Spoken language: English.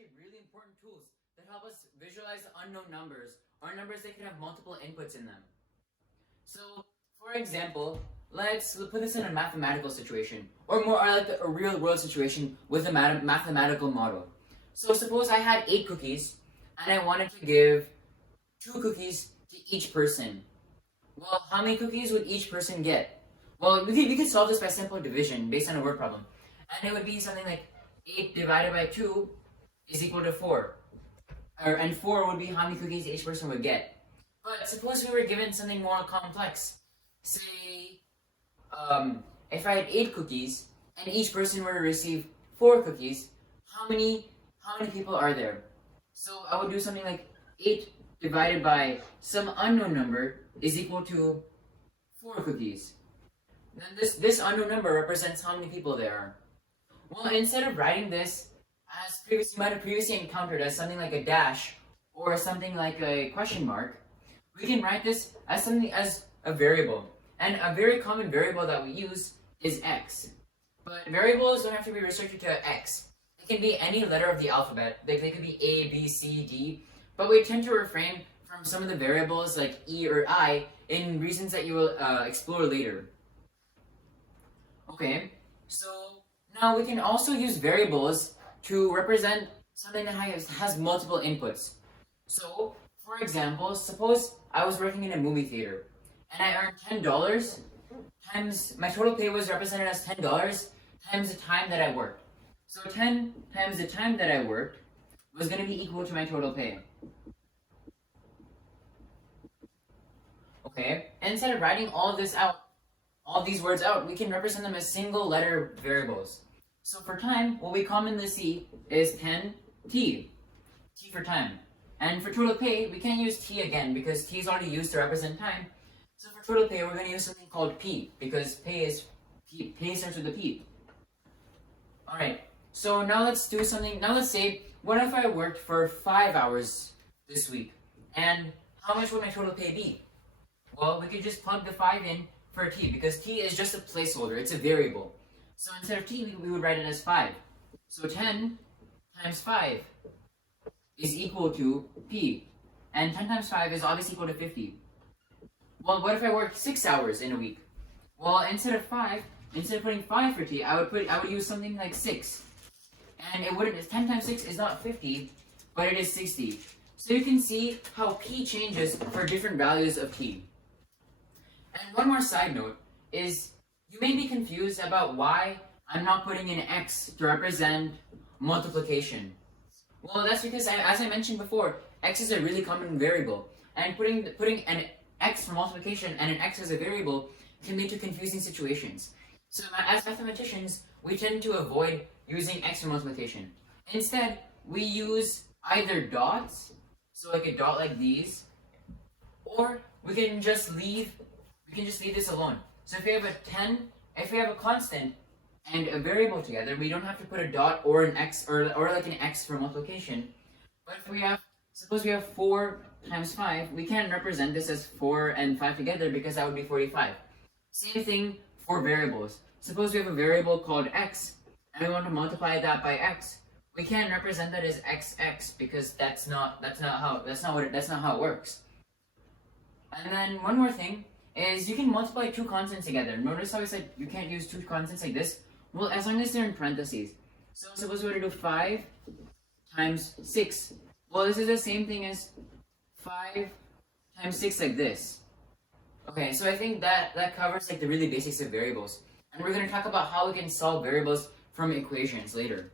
actually really important tools that help us visualize unknown numbers or numbers that can have multiple inputs in them. So, for example, let's put this in a mathematical situation, or more like a real world situation with a mathematical model. So suppose I had 8 cookies, and I wanted to give 2 cookies to each person. Well, how many cookies would each person get? Well, we could solve this by simple division based on a word problem. And it would be something like 8 divided by 2 is equal to 4. And 4 would be how many cookies each person would get. But suppose we were given something more complex. Say, if I had 8 cookies and each person were to receive 4 cookies, how many people are there? So I would do something like 8 divided by some unknown number is equal to 4 cookies. Then this unknown number represents how many people there are. Well, instead of writing this as you might have previously encountered as something like a dash or something like a question mark, we can write this as something as a variable. And a very common variable that we use is x. But variables don't have to be restricted to x. It can be any letter of the alphabet. They could be A, B, C, D. But we tend to refrain from some of the variables like E or I in reasons that you will explore later. Okay, so now we can also use variables to represent something that has multiple inputs. So, for example, suppose I was working in a movie theater and I earned $10 times, my total pay was represented as $10 times the time that I worked. So 10 times the time that I worked was going to be equal to my total pay. Okay, and instead of writing all these words out, we can represent them as single letter variables. So for time, what we commonly see is 10t, t for time. And for total pay, we can't use t again because t is already used to represent time. So for total pay, we're going to use something called p because pay starts with a p. Alright, so now let's do something. Now let's say, what if I worked for 5 hours this week? And how much would my total pay be? Well, we could just plug the 5 in for t because t is just a placeholder, it's a variable. So instead of t, we would write it as 5. So 10 times 5 is equal to p. And 10 times 5 is obviously equal to 50. Well, what if I worked 6 hours in a week? Well, instead of putting 5 for t, I would use something like 6. And 10 times 6 is not 50, but it is 60. So you can see how p changes for different values of t. And one more side note is, you may be confused about why I'm not putting in x to represent multiplication. Well, that's because, as I mentioned before, x is a really common variable, and putting an x for multiplication and an x as a variable can lead to confusing situations. So as mathematicians, we tend to avoid using x for multiplication. Instead, we use either dots, so like a dot like these, or we can just leave this alone. So if we have a constant and a variable together, we don't have to put a dot or an x or like an x for multiplication. But suppose we have 4 times 5, we can't represent this as 4 and 5 together because that would be 45. Same thing for variables. Suppose we have a variable called x and we want to multiply that by x. We can't represent that as xx because that's not how it works. And then one more thing is you can multiply 2 constants together. Notice how I said you can't use 2 constants like this? Well, as long as they're in parentheses. So suppose we were to do 5 times 6. Well, this is the same thing as 5 times 6 like this. Okay, so I think that covers like the really basics of variables. And we're going to talk about how we can solve variables from equations later.